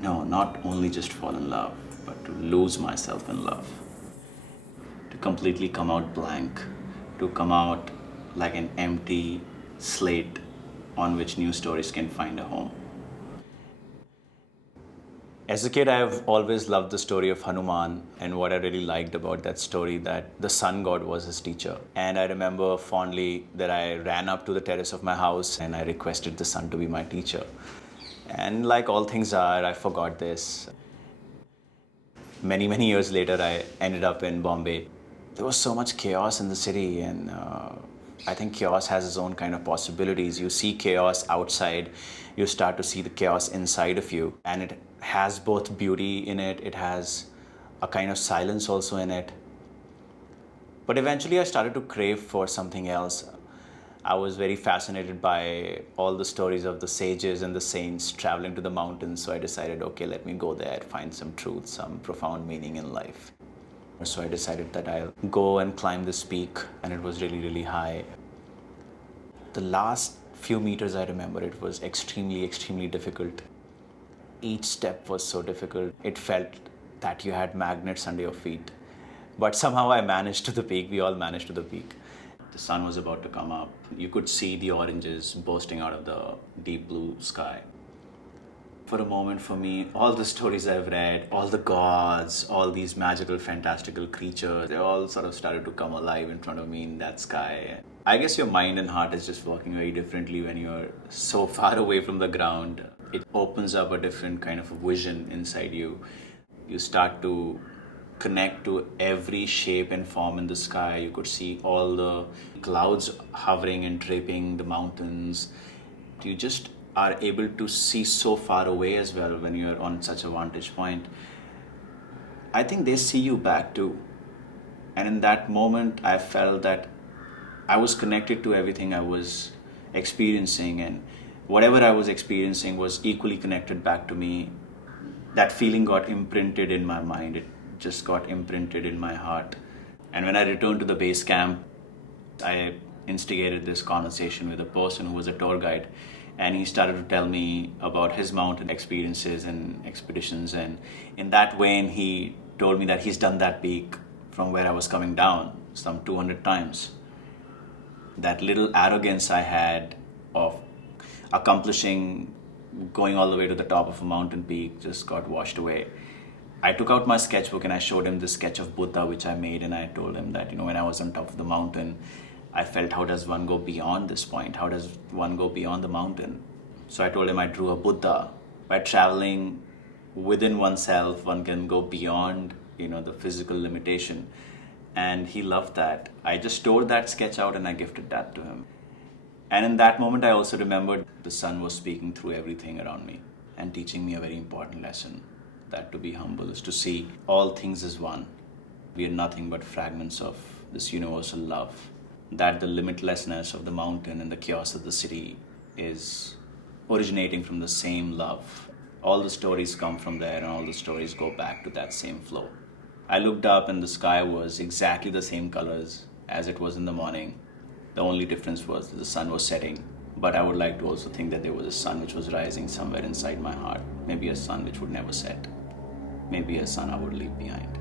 No, not only just fall in love, but to lose myself in love. To completely come out blank. To come out like an empty slate on which new stories can find a home. As a kid, I've always loved the story of Hanuman, and what I really liked about that story that the sun god was his teacher. And I remember fondly that I ran up to the terrace of my house and I requested the sun to be my teacher. And like all things are, I forgot this. Many years later, I ended up in Bombay. There was so much chaos in the city, and I think chaos has its own kind of possibilities. You see chaos outside, you start to see the chaos inside of you, and it has both beauty in it, it has a kind of silence also in it. But eventually, I started to crave for something else. I was very fascinated by all the stories of the sages and the saints traveling to the mountains. So I decided, okay, let me go there, find some truth, some profound meaning in life. So I decided that I'll go and climb this peak, and it was really high. The last few meters, I remember, it was extremely difficult. Each step was so difficult. It felt that you had magnets under your feet. But somehow I managed to the peak. We all managed to the peak. The sun was about to come up. You could see the oranges bursting out of the deep blue sky. For a moment, for me, all the stories I've read, all the gods, all these magical, fantastical creatures, they all sort of started to come alive in front of me in that sky. I guess your mind and heart is just working very differently when you're so far away from the ground. It opens up a different kind of vision inside you. You start to connect to every shape and form in the sky. You could see all the clouds hovering and draping the mountains. You just are able to see so far away as well when you're on such a vantage point. I think they see you back too. And in that moment, I felt that I was connected to everything I was experiencing, and whatever I was experiencing was equally connected back to me. That feeling got imprinted in my mind, it just got imprinted in my heart. And when I returned to the base camp, I instigated this conversation with a person who was a tour guide, and he started to tell me about his mountain experiences and expeditions. And in that vein, he told me that he's done that peak from where I was coming down some 200 times. That little arrogance I had of accomplishing going all the way to the top of a mountain peak just got washed away. I took out my sketchbook and I showed him the sketch of Buddha which I made, and I told him that, when I was on top of the mountain, I felt, how does one go beyond this point? How does one go beyond the mountain? So I told him I drew a Buddha. By traveling within oneself, one can go beyond, the physical limitation. And he loved that. I just tore that sketch out and I gifted that to him. And in that moment, I also remembered the sun was speaking through everything around me and teaching me a very important lesson, that to be humble is to see all things as one. We are nothing but fragments of this universal love. That the limitlessness of the mountain and the chaos of the city is originating from the same love. All the stories come from there, and all the stories go back to that same flow. I looked up and the sky was exactly the same colors as it was in the morning. The only difference was that the sun was setting. But I would like to also think that there was a sun which was rising somewhere inside my heart. Maybe a sun which would never set. Maybe a sun I would leave behind.